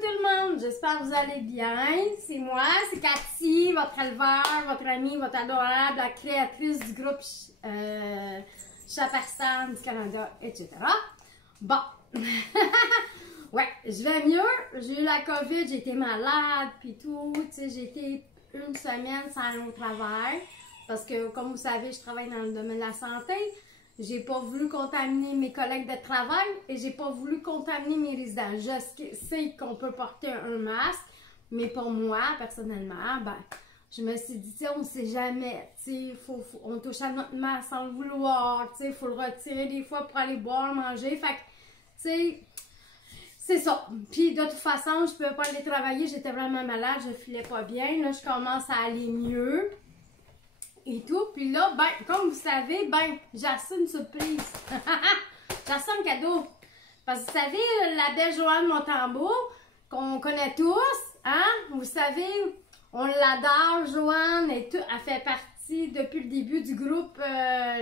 tout le monde, j'espère que vous allez bien. C'est moi, c'est Cathy, votre éleveur, votre amie, votre adorable, la créatrice du groupe Chaperstan du Canada, etc. Bon, ouais, je vais mieux. J'ai eu la COVID, j'ai été malade, puis tout. Tu sais, j'ai été une semaine sans aller au travail. Parce que, comme vous savez, je travaille dans le domaine de la santé. J'ai pas voulu contaminer mes collègues de travail et j'ai pas voulu contaminer mes résidents. Je sais qu'on peut porter un masque, mais pour moi, personnellement, ben, je me suis dit, on ne sait jamais, on touche à notre masque sans le vouloir, il faut le retirer des fois pour aller boire, manger. Fait que, tu sais, c'est ça. Puis de toute façon, je ne pouvais pas aller travailler, j'étais vraiment malade, je filais pas bien. Là, je commence à aller mieux. Et tout, puis là, ben, comme vous savez, ben, j'ai reçu une surprise. J'ai reçu un cadeau. Parce que vous savez, la belle Joanne Montembeault, qu'on connaît tous, hein, vous savez, on l'adore, Joanne, et tout, elle fait partie depuis le début du groupe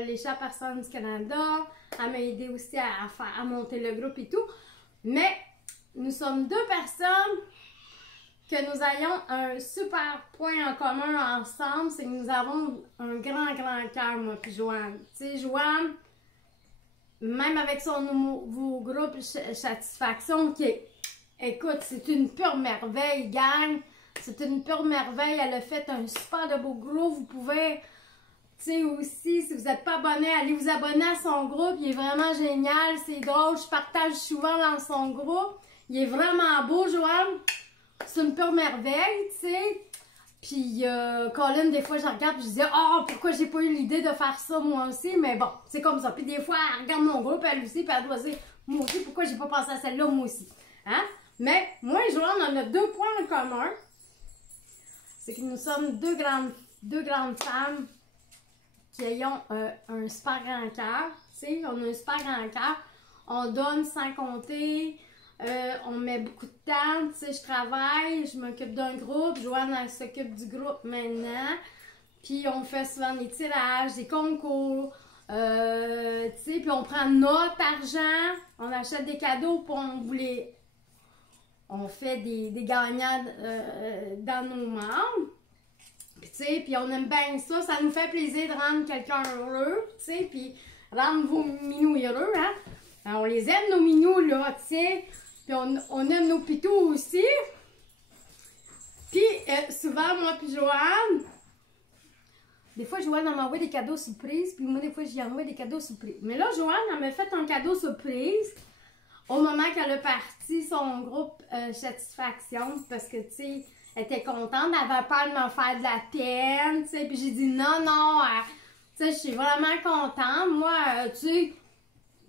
Les Chaperstan du Canada. Elle m'a aidé aussi à monter le groupe et tout. Mais, nous sommes deux personnes que nous ayons un super point en commun ensemble, c'est que nous avons un grand cœur, moi puis Joanne. Tu sais, Joanne, même avec son nouveau groupe Satisfaction, qui est, écoute, c'est une pure merveille, gang. C'est une pure merveille. Elle a fait un super de beau groupe. Vous pouvez, tu sais, aussi, si vous n'êtes pas abonné, allez vous abonner à son groupe. Il est vraiment génial, c'est drôle. Je partage souvent dans son groupe. Il est vraiment beau, Joanne. C'est une pure merveille, tu sais. Puis, Colin, des fois, je regarde et je dis, oh, pourquoi j'ai pas eu l'idée de faire ça, moi aussi? Mais bon, c'est comme ça. Puis, des fois, elle regarde mon groupe, elle aussi, puis elle doit dire, moi aussi, pourquoi j'ai pas pensé à celle-là, moi aussi? Hein? Mais, moi et Joanne, on a deux points en commun. C'est que nous sommes deux grandes femmes qui ayons un super grand cœur. Tu sais, on a un super grand cœur. On donne sans compter. On met beaucoup de temps, tu sais, je travaille, je m'occupe d'un groupe, Joanne, elle s'occupe du groupe maintenant, puis on fait souvent des tirages, des concours, tu sais, puis on prend notre argent, on achète des cadeaux, puis on fait des gagnades dans nos membres, puis tu sais, puis on aime bien ça, ça nous fait plaisir de rendre quelqu'un heureux, tu sais, puis rendre vos minous heureux, hein, alors, on les aime nos minous, là, tu sais. Puis on aime nos pitous aussi. Puis souvent, moi puis Joanne, des fois, Joanne, elle m'envoie des cadeaux surprises. Puis moi, des fois, j'y envoie des cadeaux surprises. Mais là, Joanne, elle m'a fait un cadeau surprise au moment qu'elle a parti son groupe Satisfaction. Parce que, tu sais, elle était contente. Elle avait peur de me faire de la peine, tu sais. Puis j'ai dit non, tu sais, je suis vraiment contente. Moi, tu sais,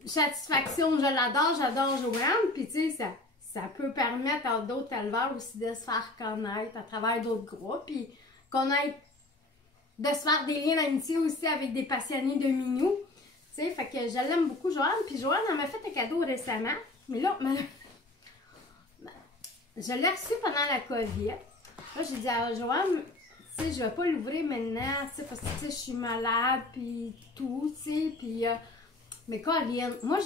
Satisfaction, je l'adore, j'adore Joanne, puis tu sais, ça peut permettre à d'autres éleveurs aussi de se faire connaître à travers d'autres groupes, puis de se faire des liens d'amitié aussi avec des passionnés de minous, tu sais, fait que je l'aime beaucoup, Joanne, puis Joanne, elle m'a fait un cadeau récemment, mais là, je l'ai reçu pendant la COVID, là, j'ai dit à Joanne, tu sais, je vais pas l'ouvrir maintenant, tu sais, parce que, tu sais, je suis malade, puis tout, tu sais, puis... Mais Colin, moi,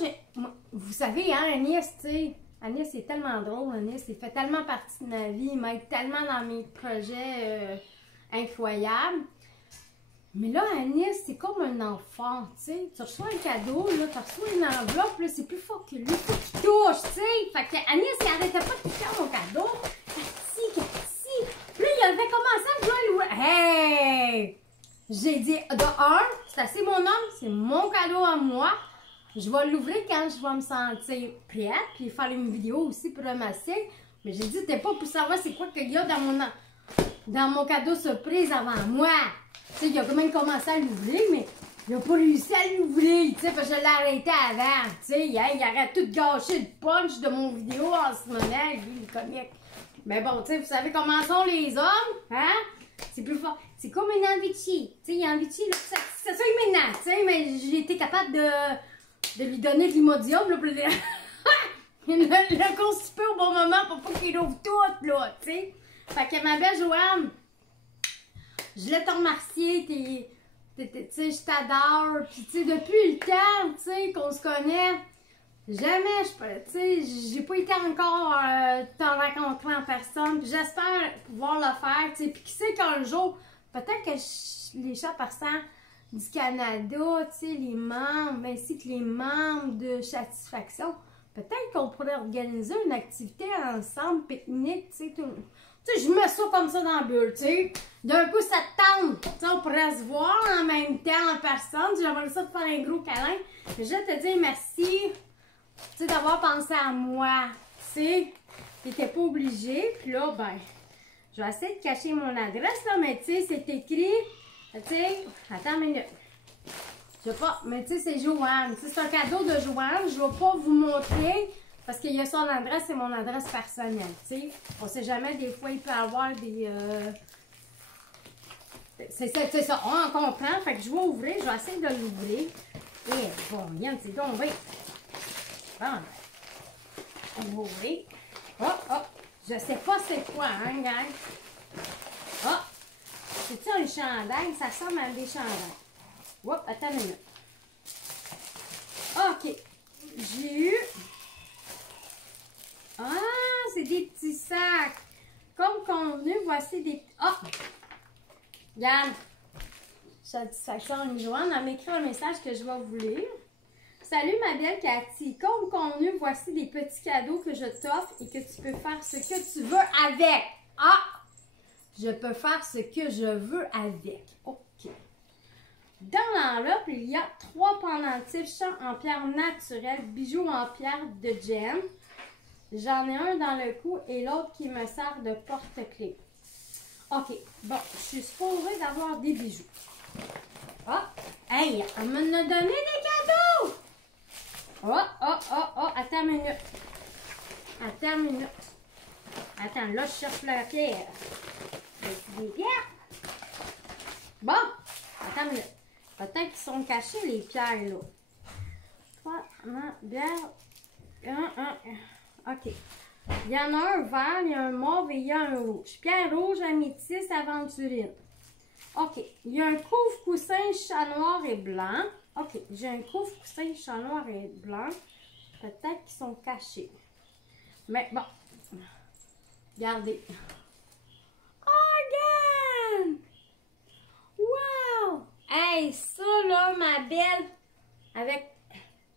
vous savez, hein, Anis, tu sais, Anis, c'est tellement drôle, Anis, il fait tellement partie de ma vie, il m'aide tellement dans mes projets incroyables. Mais là, Anis, c'est comme un enfant, tu sais, tu reçois un cadeau, là, tu reçois une enveloppe, là, c'est plus fort que lui, faut qu'il touche, tu sais. Fait que Anis, il arrêtait pas de toucher mon cadeau. Cathy. Puis là, il avait commencé à jouer à Hey! J'ai dit, de un, c'est assez mon homme, c'est mon cadeau à moi. Je vais l'ouvrir quand je vais me sentir prête, puis faire une vidéo aussi pour ramasser. Mais j'ai dit, t'es pas pour savoir c'est quoi qu'il y a dans mon cadeau surprise avant moi. Tu sais, il a quand même commencé à l'ouvrir, mais il n'a pas réussi à l'ouvrir, tu sais, parce que je l'ai arrêté avant. Tu sais, il aurait tout gâché le punch de mon vidéo en ce moment, lui, il est comique. Mais bon, tu sais, vous savez comment sont les hommes, hein? C'est plus fort. C'est comme une Anvici. Tu sais, il y a Anvici, ça soit maintenant, tu sais, mais j'ai été capable de lui donner de l'Imodium, là, pour le constiper au bon moment pour pas qu'il ouvre tout, là, tu sais. Fait que ma belle Joanne, je voulais te remercier, tu sais, je t'adore, puis tu sais, depuis le temps, tu sais, qu'on se connaît, Jamais, tu sais, j'ai pas été encore t'en rencontrer en personne. J'espère pouvoir le faire, tu sais. Puis qui sait qu'un jour, peut-être que les chats persans du Canada, tu sais, les membres, ainsi que les membres de Satisfaction, peut-être qu'on pourrait organiser une activité ensemble, pique-nique, tu sais, tout. Tu sais, je mets ça comme ça dans la bulle, tu sais. D'un coup, ça te tente. Tu sais, on pourrait se voir en même temps en personne. J'aimerais ça te faire un gros câlin. Je vais te dire merci, tu sais, d'avoir pensé à moi. Tu sais, t'étais pas obligé. Puis là, ben, je vais essayer de cacher mon adresse, là, mais tu sais, c'est écrit. Tu sais, attends une minute. Je sais pas, mais tu sais, c'est Joanne. C'est un cadeau de Joanne. Je vais pas vous montrer. Parce qu'il y a son adresse, c'est mon adresse personnelle, tu sais. On sait jamais, des fois, il peut y avoir des... C'est ça, on comprend. Fait que je vais ouvrir, je vais essayer de l'ouvrir. Et bon, Yann, c'est tombé. Bon, on va ouvrir. Oh, oh, je sais pas c'est quoi, hein, gang. Oh, c'est-tu un chandail? Ça ressemble à des chandails. Hop, attends une minute. OK, j'ai eu... Ah, c'est des petits sacs. Comme convenu, voici des... Ah! Regarde. Satisfaction, Joanne, elle m'écrit un message que je vais vous lire. Salut ma belle Cathy. Comme convenu, voici des petits cadeaux que je t'offre et que tu peux faire ce que tu veux avec. Ah! Je peux faire ce que je veux avec. OK. Dans l'enveloppe, il y a 3 pendentifs chants en pierre naturelle, bijoux en pierre de gemme. J'en ai un dans le cou et l'autre qui me sert de porte-clés. OK. Bon, je suis supposée d'avoir des bijoux. Ah! Hey! Elle m'en a donné des cadeaux! Oh, oh, oh, oh! Attends une minute. Attends une minute. Attends, là, je cherche la pierre. Des pierres? Bon! Attends une minute. Peut-être qu'ils sont cachés, les pierres, là. 3, bière. OK. Il y en a un vert, il y a un mauve et il y a un rouge. Pierre rouge, améthyste, aventurine. OK. Il y a un couvre-coussin chat noir et blanc. OK. J'ai un couvre-coussin chat noir et blanc. Peut-être qu'ils sont cachés. Mais bon. Regardez. Oh, regarde! Wow! Hey, ça là, ma belle, avec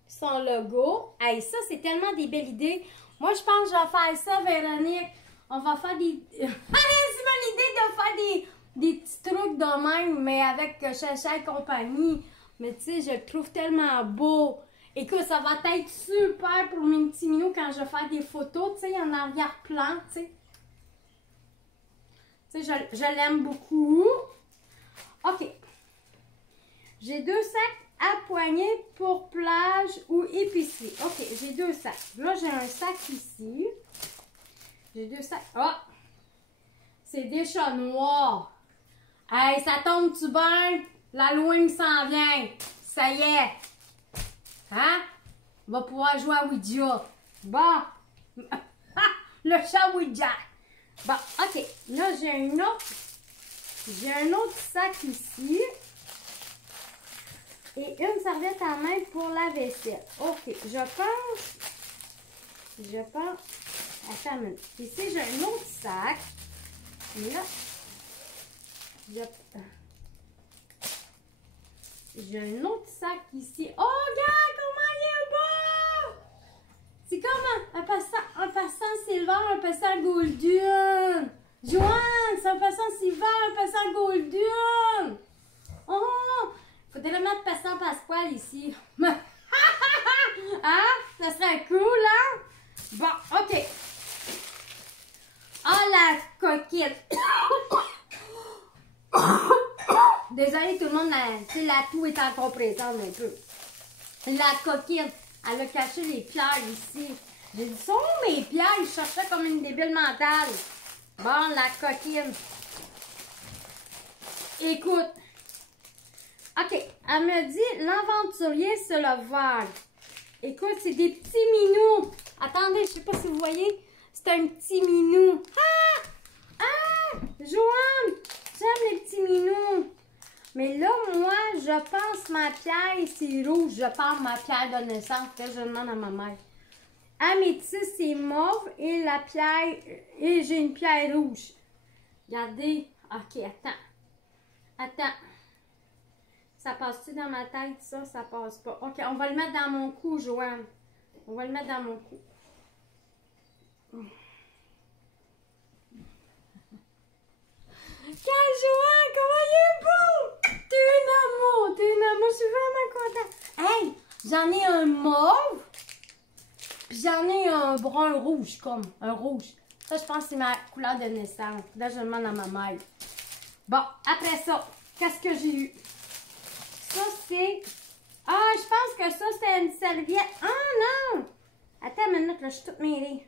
son logo. Hey, ça, c'est tellement des belles idées. Moi, je pense que je vais faire ça, Véronique. On va faire des... c'est mon idée de faire des petits trucs de même, mais avec Chacha et compagnie. Mais tu sais, je le trouve tellement beau. Écoute, ça va être super pour mes petits minous quand je vais faire des photos, tu sais, en arrière-plan, tu sais. Tu sais, je l'aime beaucoup. OK. J'ai 2 sacs à poignée pour plage ou épicerie. OK, j'ai 2 sacs. Là, j'ai un sac ici. J'ai 2 sacs. Oh! C'est des chats noirs. Hey, ça tombe-tu bien? L'Halloween s'en vient. Ça y est. Hein? On va pouvoir jouer à Ouija. Bon. Le chat Ouija. Bon, OK. Là, j'ai un autre sac ici. Et une serviette à main pour la vaisselle. OK, je pense... Attends une minute. Ici, j'ai un autre sac. Là, j'ai un autre sac ici. Oh, regarde comment il est beau! C'est comme un passant silver, un passant golden. Joanne, c'est un passant silver, un passant golden. Oh! Faudrait mettre passant Pasquale ici. Hein? Ça serait cool, hein? Bon, OK. Ah, la coquette. Désolée, tout le monde, la toux est encore présente un peu. La coquette, elle a caché les pierres ici. J'ai dit, sont où mes pierres? Je cherchais comme une débile mentale. Bon, la coquine. Écoute. OK, elle me dit, l'aventurier se le vole. Écoute, c'est des petits minous. Attendez, je sais pas si vous voyez. C'est un petit minou. Ah! Ah! Joanne! J'aime les petits minous. Mais là, moi, je pense ma pierre, c'est rouge. Je pense ma pierre de naissance. Là, je demande à ma mère. Améthyste, c'est mauve et la pierre, et j'ai une pierre rouge. Regardez. Ok, attends. Attends. Ça passe-tu dans ma tête, ça? Ça passe pas. Ok, on va le mettre dans mon cou, Joanne. On va le mettre dans mon cou. Quel Joanne, comment il est beau! T'es un amour, t'es un amour, je suis vraiment contente. Hey, j'en ai un mauve, puis j'en ai un brun rouge, comme un rouge. Ça, je pense que c'est ma couleur de naissance. Là, je demande à ma mère. Bon, après ça, qu'est-ce que j'ai eu? Ça, c'est... Ah, je pense que ça, c'était une serviette. Ah, non! Attends une minute, là, je suis toute mêlée.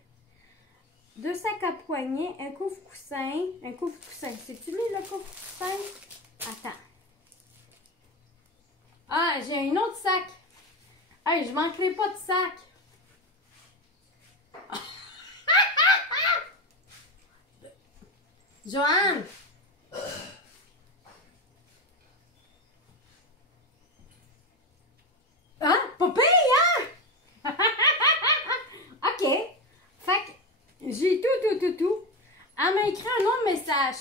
2 sacs à poignée, un couvre-coussin. Un couvre-coussin. C'est-tu lui, le couvre-coussin? Attends. Ah, j'ai un autre sac. Hey, je manquerai pas de sac. Joanne! Hein? Pas pire, hein? OK. Fait que j'ai tout. Elle m'a écrit un autre message.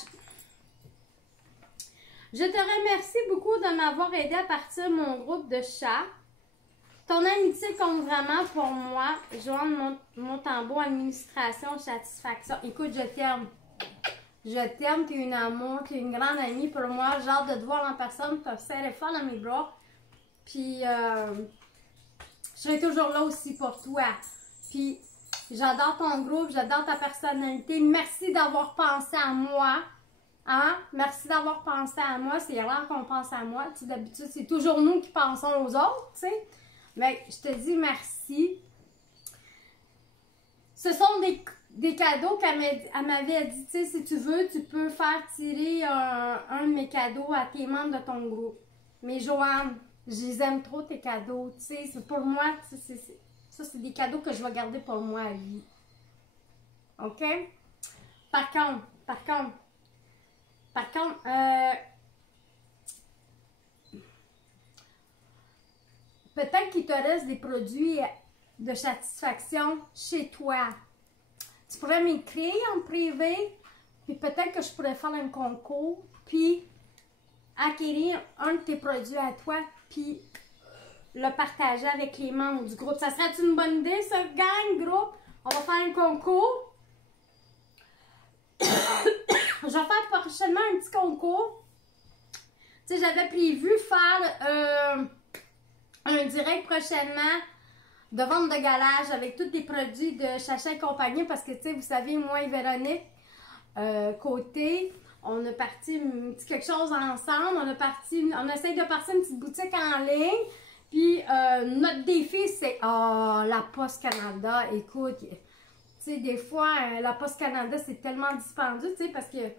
Je te remercie beaucoup de m'avoir aidé à partir de mon groupe de chats. Ton amitié compte vraiment pour moi. Joanne Montembeault, administration, satisfaction. Écoute, je t'aime. Je t'aime, t'es une amour, t'es une grande amie pour moi. J'ai hâte de te voir en personne, te serrer fort dans mes bras. Puis, je serai toujours là aussi pour toi. Puis, j'adore ton groupe, j'adore ta personnalité. Merci d'avoir pensé à moi. Hein? Merci d'avoir pensé à moi. C'est rare qu'on pense à moi. Tu sais, d'habitude, c'est toujours nous qui pensons aux autres, tu sais. Mais je te dis merci. Ce sont des cadeaux qu'elle m'avait dit, tu sais, si tu veux, tu peux faire tirer un de mes cadeaux à tes membres de ton groupe. Mais Joanne, je les aime trop, tes cadeaux, tu sais, c'est pour moi, ça c'est des cadeaux que je vais garder pour moi à vie. OK? Par contre, peut-être qu'il te reste des produits de satisfaction chez toi. Tu pourrais m'écrire en privé, puis peut-être que je pourrais faire un concours, puis acquérir un de tes produits à toi, puis le partager avec les membres du groupe. Ça serait une bonne idée, ça, gang, groupe? On va faire un concours. Je vais faire prochainement un petit concours. Tu sais, j'avais prévu faire un direct prochainement de vente de galage avec tous les produits de Chacha et compagnie parce que, tu sais, vous savez, moi et Véronique, côté, on a parti quelque chose ensemble. On essaye de partir une petite boutique en ligne. Puis, notre défi, c'est la Poste Canada. Écoute, tu sais, des fois, la Poste Canada, c'est tellement dispendieux, tu sais, parce que, tu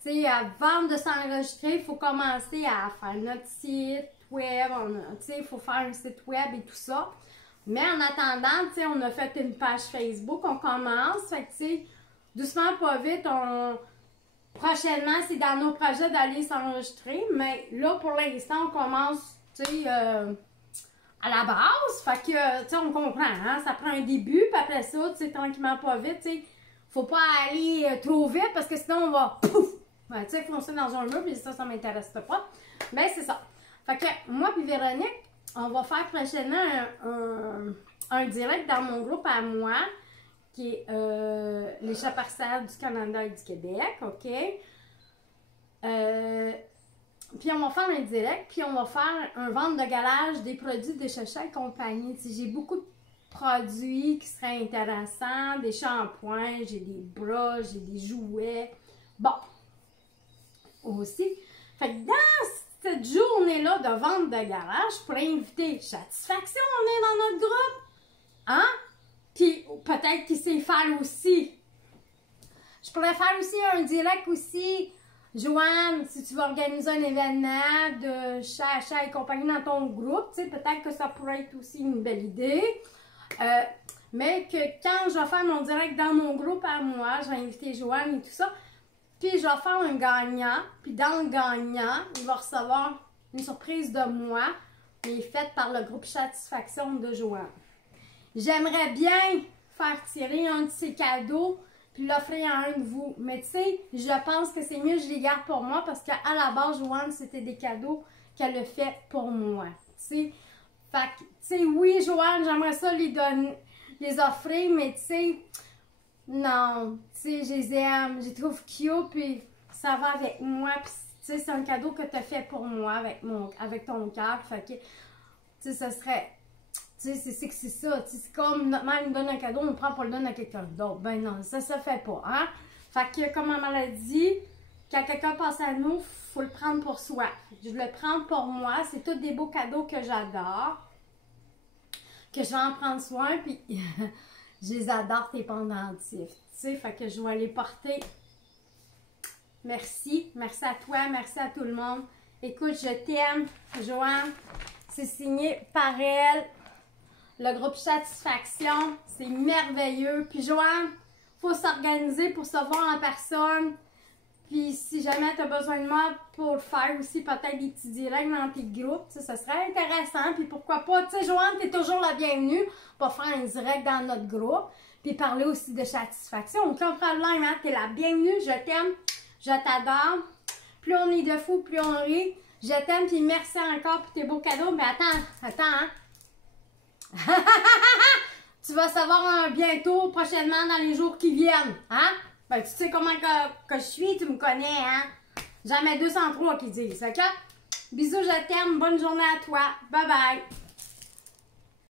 sais, avant de s'enregistrer, il faut commencer à faire notre site web. Tu sais, il faut faire un site web et tout ça. Mais en attendant, tu sais, on a fait une page Facebook, on commence. Fait que, tu sais, doucement, pas vite, prochainement, c'est dans nos projets d'aller s'enregistrer. Mais là, pour l'instant, on commence, tu sais, à la base. Fait que, tu sais, on comprend, hein? Ça prend un début, puis après ça, tu sais, tranquillement, pas vite, tu sais. Faut pas aller trop vite parce que sinon, on va, pouf! Ouais, tu sais, foncer dans un mur, puis ça m'intéresse pas. Mais c'est ça. Fait que, moi puis Véronique, on va faire prochainement un direct dans mon groupe à moi, qui est les chats parcelles du Canada et du Québec, OK? Puis on va faire un direct, puis on va faire un vente de galage des produits de Chacha et compagnie. J'ai beaucoup de produits qui seraient intéressants, des shampoings, j'ai des bras, j'ai des jouets. Bon, aussi. Fait que dans cette journée-là de vente de garage, je pourrais inviter Satisfaction, on est dans notre groupe. Hein? Puis peut-être qu'il sait faire aussi. Je pourrais faire aussi un direct aussi. Joanne, si tu veux organiser un événement de chat et compagnie dans ton groupe, tu sais, peut-être que ça pourrait être aussi une belle idée. Mais que quand je vais faire mon direct dans mon groupe à moi, je vais inviter Joanne et tout ça. Puis je vais faire un gagnant. Puis dans le gagnant, il va recevoir une surprise de moi, mais faite par le groupe Satisfaction de Joanne. J'aimerais bien faire tirer un de ces cadeaux puis l'offrir à un de vous. Mais tu sais, je pense que c'est mieux que je les garde pour moi parce qu'à la base, Joanne, c'était des cadeaux qu'elle a fait pour moi. Tu sais, fait que, tu sais, oui, Joanne, j'aimerais ça les offrir, mais tu sais, non, tu sais, je les aime, je les trouve cute, puis ça va avec moi, puis tu sais, c'est un cadeau que tu as fait pour moi avec ton cœur, fait que, tu sais, ça serait, tu sais, c'est ça, tu sais, c'est comme notre mère nous donne un cadeau, on le prend pour le donner à quelqu'un d'autre. Ben non, ça se fait pas, hein? Fait que, comme ma mère l'a dit, quand quelqu'un passe à nous, faut le prendre pour soi. Je le prends pour moi, c'est tous des beaux cadeaux que j'adore, que je vais en prendre soin, puis je les adore, tes pendentifs, tu sais, fait que je vais les porter. Merci, merci à toi, merci à tout le monde. Écoute, je t'aime, Joanne, c'est signé par elle. Le groupe Satisfaction, c'est merveilleux. Puis Joanne, il faut s'organiser pour se voir en personne. Puis si jamais tu as besoin de moi pour faire aussi peut-être des petits directs dans tes groupes, ça serait intéressant. Puis pourquoi pas, tu sais Joanne, tu es toujours la bienvenue pour faire un direct dans notre groupe. Puis parler aussi de satisfaction. Aucun problème, hein? Tu es la bienvenue, je t'aime, je t'adore. Plus on est de fous, plus on rit. Je t'aime, puis merci encore pour tes beaux cadeaux. Mais attends, hein? Tu vas savoir bientôt, prochainement, dans les jours qui viennent, hein? Ben, tu sais comment que je suis, tu me connais, hein? Jamais 203 qui disent, ok? Bisous, je t'aime, bonne journée à toi, bye bye!